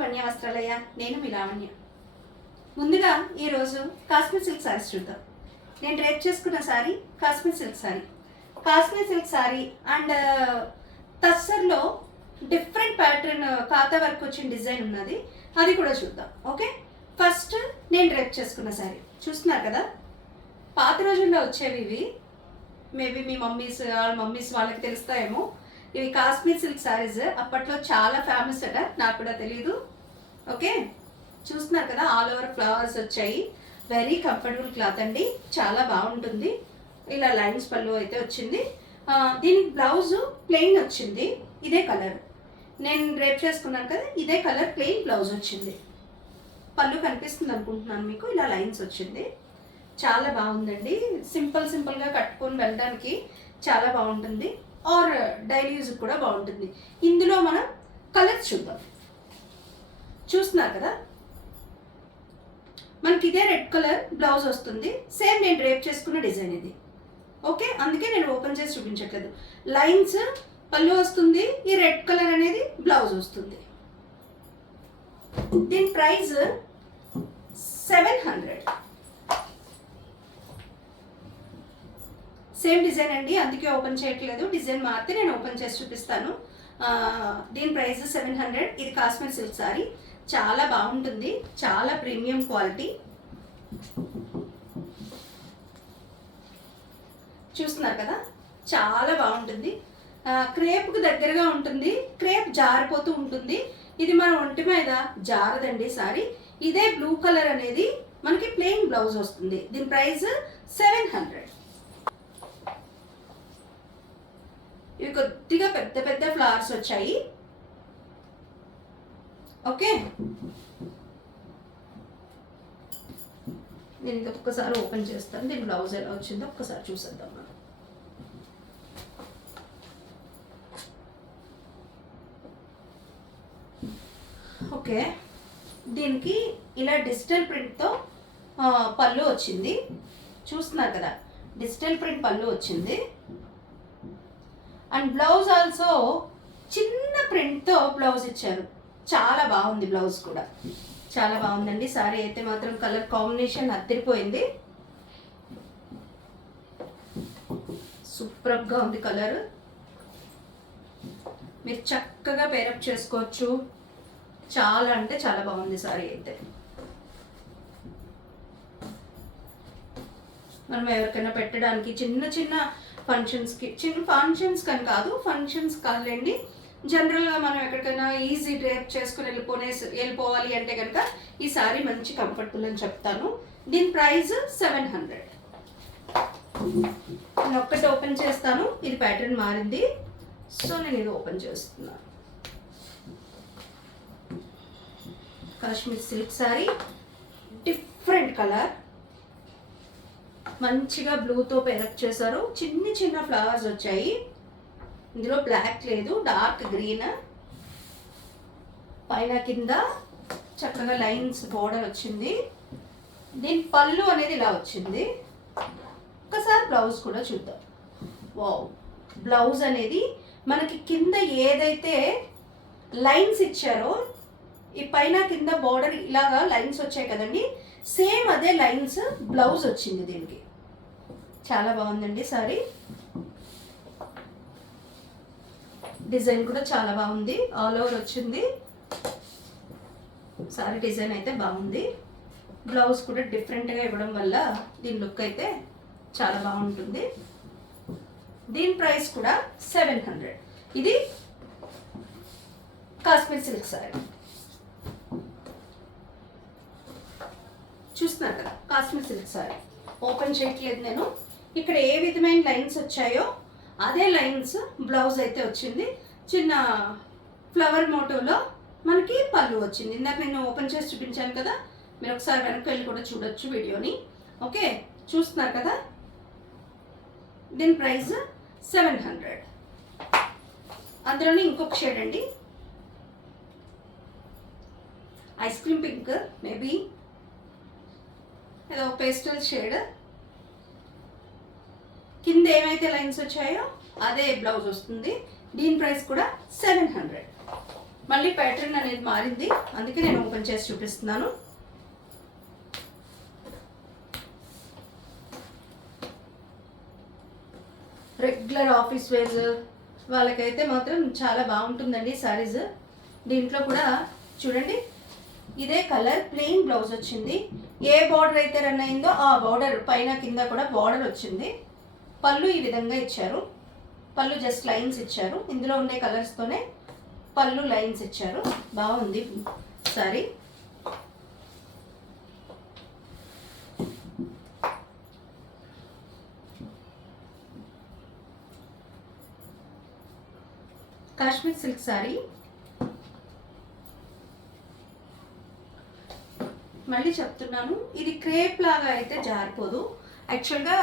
వన్య వస్త్రాలయ. నేను మీ లావణ్య. ముందుగా ఈరోజు కాశ్మీర్ సిల్క్ సారీస్ చూద్దాం. నేను డ్రేప్ చేసుకున్న sari Kashmir silk sari. Kashmir silk sari and టస్సర్లో డిఫరెంట్ ప్యాటర్న్ ఖాతా వర్క్ వచ్చిన డిజైన్ ఉన్నది, అది కూడా చూద్దాం. ఓకే, ఫస్ట్ నేను డ్రేప్ చేసుకున్న సారీ చూస్తున్నారు కదా. పాత రోజుల్లో వచ్చేవి ఇవి. మేబీ మీ మమ్మీస్ వాళ్ళకి తెలుస్తాయేమో. ఇవి కాశ్మీర్ సిల్క్ సారీస్ అప్పట్లో చాలా ఫేమస్ అట, నాకు కూడా తెలీదు. ఓకే, చూస్తున్నారు కదా, ఆల్ ఓవర్ ఫ్లవర్స్ వచ్చాయి. వెరీ కంఫర్టబుల్ క్లాత్ అండి, చాలా బాగుంటుంది. ఇలా లైన్స్ పళ్ళు అయితే వచ్చింది. దీనికి బ్లౌజ్ ప్లెయిన్ వచ్చింది, ఇదే కలర్. నేను డ్రేప్ చేసుకున్నాను కదా, ఇదే కలర్ ప్లెయిన్ బ్లౌజ్ వచ్చింది. పళ్ళు కనిపిస్తుంది అనుకుంటున్నాను మీకు. ఇలా లైన్స్ వచ్చింది, చాలా బాగుందండి. సింపుల్గా కట్టుకొని వెళ్ళడానికి చాలా బాగుంటుంది. ఆర్ డైలీ యూజ్ కూడా బాగుంటుంది. ఇందులో మనం కలర్స్ చూద్దాం. చూస్తున్నారు కదా, మనకి ఇదే రెడ్ కలర్ బ్లౌజ్ వస్తుంది. సేమ్ నేను డ్రేప్ చేసుకున్న డిజైన్ ఇది. ఓకే, అందుకే నేను ఓపెన్ చేసి చూపించట్లేదు. లైన్స్ పళ్ళు వస్తుంది, ఈ రెడ్ కలర్ అనేది బ్లౌజ్ వస్తుంది. దీని ప్రైస్ 700. సేమ్ డిజైన్ అండి, అందుకే ఓపెన్ చేయట్లేదు. డిజైన్ మారితే నేను ఓపెన్ చేసి చూపిస్తాను. దీని ప్రైస్ 700. ఇది కాశ్మీర్ సిల్క్ సారీ, చాలా బాగుంటుంది, చాలా ప్రీమియం క్వాలిటీ. చూస్తున్నారు కదా, చాలా బాగుంటుంది. క్రేప్కి దగ్గరగా ఉంటుంది. క్రేప్ జారిపోతూ ఉంటుంది. ఇది మన ఒంటి మీద జారదండి సారీ. ఇదే బ్లూ కలర్ అనేది మనకి ప్లెయిన్ బ్లౌజ్ వస్తుంది. దీని ప్రైస్ 700. ఇవి కొద్దిగా పెద్ద పెద్ద ఫ్లవర్స్ వచ్చాయి. ఓకే, నేను ఇది ఒక్కసారి ఓపెన్ చేస్తాను. దీని బ్లౌజ్ ఎలా వచ్చిందో ఒక్కసారి చూసేద్దాం మనం. ఓకే, దీనికి ఇలా డిజిటల్ ప్రింట్తో పళ్ళు వచ్చింది. చూస్తున్నారు కదా, డిజిటల్ ప్రింట్ పళ్ళు వచ్చింది. అండ్ బ్లౌజ్ ఆల్సో చిన్న ప్రింట్తో బ్లౌజ్ ఇచ్చారు. చాలా బాగుంది, బ్లౌజ్ కూడా చాలా బాగుందండి. సారీ అయితే మాత్రం కలర్ కాంబినేషన్ అదిరిపోయింది. సూపర్గా ఉంది కలర్. మీరు చక్కగా పేరప్ చేసుకోవచ్చు. చాలా అంటే చాలా బాగుంది సారీ అయితే. మనం ఎవరికైనా పెట్టడానికి చిన్న చిన్న ఫంక్షన్స్కి, చిన్న ఫంక్షన్స్ కానీ కాదు, ఫంక్షన్స్ కాదులేండి, జనరల్గా మనం ఎక్కడికైనా ఈజీ డ్రేప్ చేసుకుని వెళ్ళిపోవాలి అంటే కనుక ఈ సారీ మంచి కంఫర్టబుల్ అని చెప్తాను. దీని ప్రైస్ 700. నేను ఒక్కటి ఓపెన్ చేస్తాను. ఇది ప్యాటర్న్ మారింది, సో నేను ఇది ఓపెన్ చేస్తున్నాను. Kashmir silk sorry, different colour, మంచిగా బ్లూతో పేరప్ చేశారు. చిన్న చిన్న ఫ్లవర్స్ వచ్చాయి. ఇందులో బ్లాక్ లేదు, డార్క్ గ్రీన్. పైన కింద చక్కగా లైన్స్ బోర్డర్ వచ్చింది. దీని పళ్ళు అనేది ఇలా వచ్చింది. ఒకసారి బ్లౌజ్ కూడా చూద్దాం. వావ్, బ్లౌజ్ అనేది మనకి కింద ఏదైతే లైన్స్ ఇచ్చారో, ఈ పైన కింద బోర్డర్ ఇలాగా లైన్స్ వచ్చాయి కదండి, సేమ్ అదే లైన్స్ బ్లౌజ్ వచ్చింది దీనికి. చాలా బాగుందండి సారీ. డిజైన్ కూడా చాలా బాగుంది, ఆల్ ఓవర్ వచ్చింది. సారీ డిజైన్ అయితే బాగుంది. బ్లౌజ్ కూడా డిఫరెంట్గా ఇవ్వడం వల్ల దీని లుక్ అయితే చాలా బాగుంటుంది. దీని ప్రైస్ కూడా 700. ఇది కాశ్మీర్ సిల్క్ సారీ. చూస్తున్నారు కదా, కాశ్మీర్ సిల్క్ సారీ ఓపెన్ చేయట్లేదు నేను. ఇక్కడ ఏ విధమైన లైన్స్ వచ్చాయో అదే లైన్స్ బ్లౌజ్ అయితే వచ్చింది. చిన్న ఫ్లవర్ మోటివ్లో మనకి పళ్ళు వచ్చింది. ఇందాక నేను ఓపెన్ చేసి చూపించాను కదా, మీరు ఒకసారి వెనక్కి వెళ్ళి కూడా చూడొచ్చు వీడియోని. ఓకే, చూస్తున్నారు కదా, దీని ప్రైస్ 700. అందులోనే ఇంకొక షేడ్ అండి, ఐస్ క్రీమ్ పింక్, మేబీ ఏదో పేస్టల్ షేడ్. కింద ఏమైతే లైన్స్ వచ్చాయో అదే బ్లౌజ్ వస్తుంది. దీని ప్రైస్ కూడా 700. మళ్ళీ ప్యాటర్న్ అనేది మారింది, అందుకే నేను ఓపెన్ చేసి చూపిస్తున్నాను. రెగ్యులర్ ఆఫీస్ వేర్స్ వాళ్ళకైతే మాత్రం చాలా బాగుంటుందండి శారీస్. దీంట్లో కూడా చూడండి, ఇదే కలర్ ప్లెయిన్ బ్లౌజ్ వచ్చింది. ఏ బార్డర్ అయితే రన్ అయిందో ఆ బార్డర్ పైన కింద కూడా బార్డర్ వచ్చింది. పళ్ళు ఈ విధంగా ఇచ్చారు, పళ్ళు జస్ట్ లైన్స్ ఇచ్చారు. ఇందులో ఉండే కలర్స్తోనే పళ్ళు లైన్స్ ఇచ్చారు. బాగుంది సారీ. Kashmir silk sorry. మళ్ళీ చెప్తున్నాను, ఇది క్రేప్ లాగా అయితే జారిపోదు. యాక్చువల్గా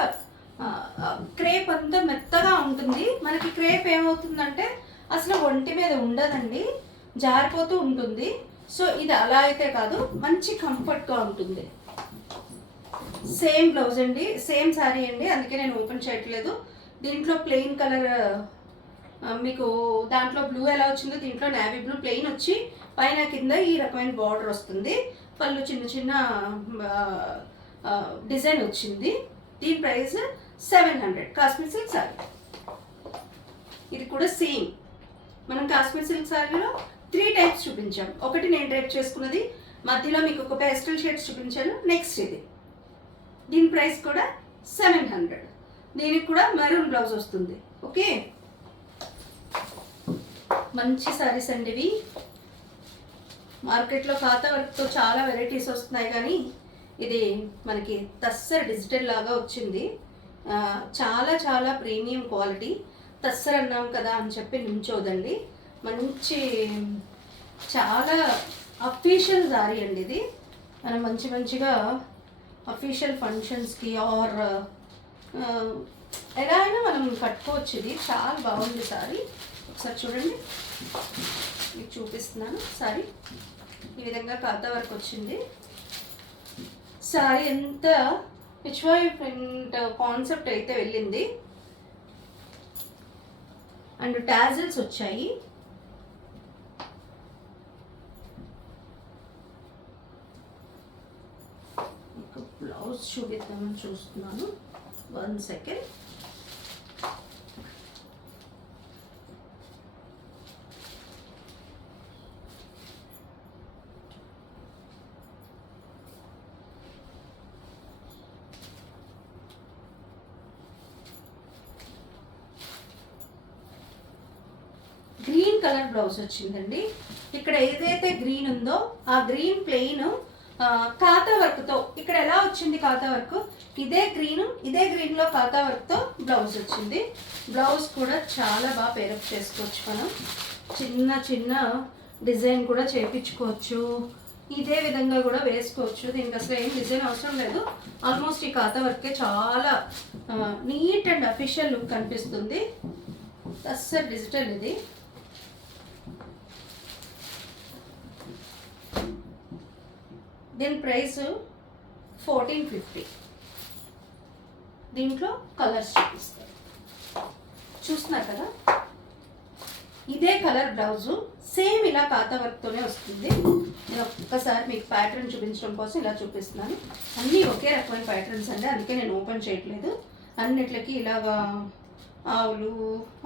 క్రేప్ అంతా మెత్తగా ఉంటుంది. మనకి క్రేప్ ఏమవుతుందంటే అసలు ఒంటి మీద ఉండదండి, జారిపోతూ ఉంటుంది. సో ఇది అలా అయితే కాదు, మంచి కంఫర్ట్గా ఉంటుంది. సేమ్ బ్లౌజ్ అండి, సేమ్ శారీ అండి, అందుకే నేను ఓపెన్ చేయట్లేదు. దీంట్లో ప్లెయిన్ కలర్ మీకు దాంట్లో బ్లూ ఎలా వచ్చిందో దీంట్లో నేవీ బ్లూ ప్లెయిన్ వచ్చి పైన కింద ఈ రకమైన బార్డర్ వస్తుంది. పళ్ళు చిన్న చిన్న డిజైన్ వచ్చింది. దీని ప్రైస్ 700 కాశ్మీర్ సిల్క్ సారీ. ఇది కూడా సేమ్. మనం కాశ్మీర్ సిల్క్ సారీలో 3 టైప్స్ చూపించాం. ఒకటి నేను డ్రైప్ చేసుకున్నది, మధ్యలో మీకు ఒక పేస్టల్ షేడ్స్ చూపించాను, నెక్స్ట్ ఇది. దీని ప్రైస్ కూడా 700. దీనికి కూడా మెరూన్ బ్లౌజ్ వస్తుంది. ఓకే, మంచి సారీస్ అండి ఇవి. మార్కెట్లో ఖాతా వర్క్తో చాలా వెరైటీస్ వస్తున్నాయి, కానీ ఇది మనకి తస్సర్ డిజిటల్ లాగా వచ్చింది. చాలా చాలా ప్రీమియం క్వాలిటీ. తస్సర్ అన్నాం కదా అని చెప్పి నుంచోదండి, మంచి చాలా అఫీషియల్ సారీ అండి ఇది. మనం మంచి మంచిగా అఫీషియల్ ఫంక్షన్స్కి ఆర్ ఎలా అయినా మనం కట్టుకోవచ్చు. ఇది చాలా బాగుంది సారీ. ఒకసారి చూడండి, మీకు చూపిస్తున్నాను. సారీ ఈ విధంగా ఖాతా వర్క్ వచ్చింది. సారీ ఎంత పిచ్వాయ్ ప్రింట్ కాన్సెప్ట్ అయితే వెళ్ళింది. అండ్ టాజిల్స్ వచ్చాయి. బ్లౌజ్ చూపిద్దామని చూస్తున్నాను, 1 సెకండ్. గ్రీన్ కలర్ బ్లౌజ్ వచ్చిందండి. ఇక్కడ ఏదైతే గ్రీన్ ఉందో ఆ గ్రీన్ ప్లెయిన్ ఖాతా వర్క్తో ఇక్కడ ఎలా వచ్చింది ఖాతా వర్క్, ఇదే గ్రీన్లో ఖాతా వర్క్తో బ్లౌజ్ వచ్చింది. బ్లౌజ్ కూడా చాలా బాగా పేరప్ చేసుకోవచ్చు. మనం చిన్న చిన్న డిజైన్ కూడా చేయించుకోవచ్చు, ఇదే విధంగా కూడా వేసుకోవచ్చు. దీనికి అసలు ఏం డిజైన్ అవసరం లేదు. ఆల్మోస్ట్ ఈ ఖాతా వర్కే చాలా నీట్ అండ్ అఫీషియల్ లుక్ కనిపిస్తుంది. తస్సర్ డిజిటల్ ఇది. దీని ప్రైస్ 1450. దీంట్లో కలర్స్ చూపిస్తారు, చూస్తున్నారు కదా. ఇదే కలర్ బ్లౌజు సేమ్ ఇలా ఖాతా వర్క్తోనే వస్తుంది. నేను ఒక్కసారి మీకు ప్యాటర్న్ చూపించడం కోసం ఇలా చూపిస్తున్నాను. అన్నీ ఒకే రకమైన ప్యాటర్న్స్ అండి, అందుకే నేను ఓపెన్ చేయట్లేదు. అన్నిట్లకి ఇలాగా ఆవులు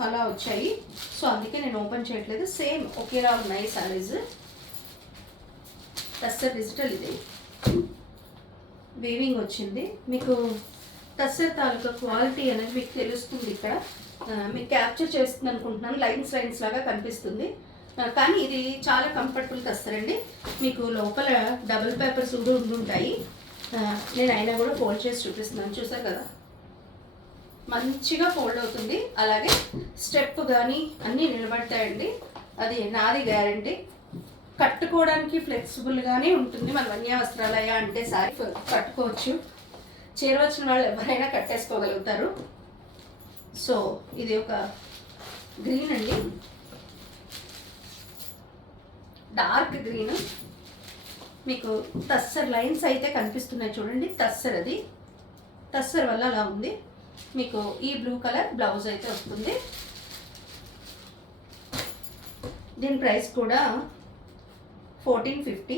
అలా వచ్చాయి, సో అందుకే నేను ఓపెన్ చేయట్లేదు. సేమ్ ఒకేలా ఉన్నాయి సారీస్. టస్సర్ డిజిటల్ ఇది, వీవింగ్ వచ్చింది. మీకు టస్సర్ తాలూకా క్వాలిటీ అనేది మీకు తెలుస్తుంది. ఇక్కడ మీకు క్యాప్చర్ చేస్తుంది అనుకుంటున్నాను, లైన్స్ లాగా కనిపిస్తుంది. కానీ ఇది చాలా కంఫర్టబుల్ టస్సర్ అండి. మీకు లోపల డబుల్ పేపర్స్ కూడా ఉండుంటాయి. నేను అయినా కూడా ఫోల్డ్ చేసి చూపిస్తున్నాను, చూసారు కదా. మంచిగా ఫోల్డ్ అవుతుంది, అలాగే స్టెప్ కానీ అన్నీ నిలబడతాయండి. అది నాది గ్యారంటీ. కట్టుకోవడానికి ఫ్లెక్సిబుల్గానే ఉంటుంది. మన వన్య వస్త్రాలయ అంటే సారీ కట్టుకోవచ్చు. చీర వచ్చిన వాళ్ళు ఎవరైనా కట్టేసుకోగలుగుతారు. సో ఇది ఒక గ్రీన్ అండి, డార్క్ గ్రీన్. మీకు టస్సర్ లైన్స్ అయితే కనిపిస్తున్నాయి చూడండి. టస్సర్ అది టస్సర్ వల్ల అలా ఉంది. మీకు ఈ బ్లూ కలర్ బ్లౌజ్ అయితే వస్తుంది. దీని ప్రైస్ కూడా 1450.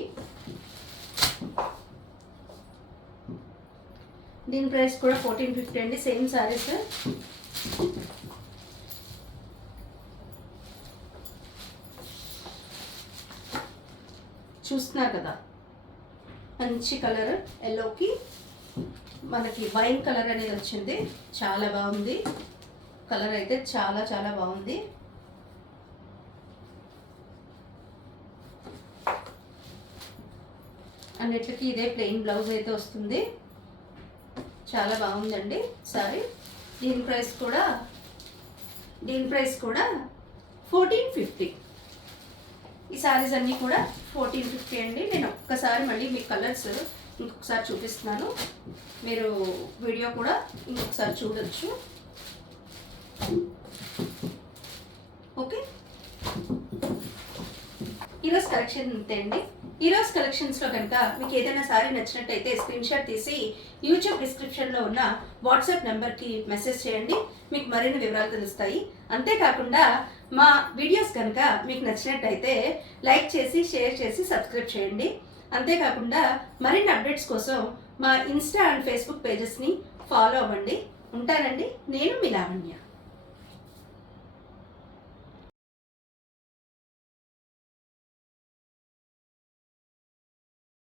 దీని ప్రైస్ కూడా 1450 అండి. సేమ్ సారీస్. చూస్తున్నారు కదా, మంచి కలర్, ఎల్లోకి మనకి వైన్ కలర్ అనేది వచ్చింది. చాలా బాగుంది కలర్ అయితే, చాలా చాలా బాగుంది. అన్నిటికీ ఇదే ప్లెయిన్ బ్లౌజ్ అయితే వస్తుంది. చాలా బాగుందండి సారీ. దీని ప్రైస్ కూడా 1450. ఈ సారీస్ అన్నీ కూడా 1450 అండి. నేను ఒక్కసారి మళ్ళీ మీ కలర్స్ ఇంకొకసారి చూపిస్తున్నాను, మీరు వీడియో కూడా ఇంకొకసారి చూడొచ్చు. ఓకే, ఈరోజు కలెక్షన్ అంతే అండి. ఈరోజు కలెక్షన్స్లో కనుక మీకు ఏదైనా సారీ నచ్చినట్టయితే స్క్రీన్ షాట్ తీసి యూట్యూబ్ డిస్క్రిప్షన్లో ఉన్న వాట్సాప్ నెంబర్కి మెసేజ్ చేయండి, మీకు మరిన్ని వివరాలు తెలుస్తాయి. అంతేకాకుండా మా వీడియోస్ కనుక మీకు నచ్చినట్టయితే లైక్ చేసి, షేర్ చేసి, సబ్స్క్రైబ్ చేయండి. అంతేకాకుండా మరిన్ని అప్డేట్స్ కోసం మా ఇన్స్టా అండ్ ఫేస్బుక్ పేజెస్ని ఫాలో అవ్వండి. ఉంటానండి, నేను మీ లావణ్య.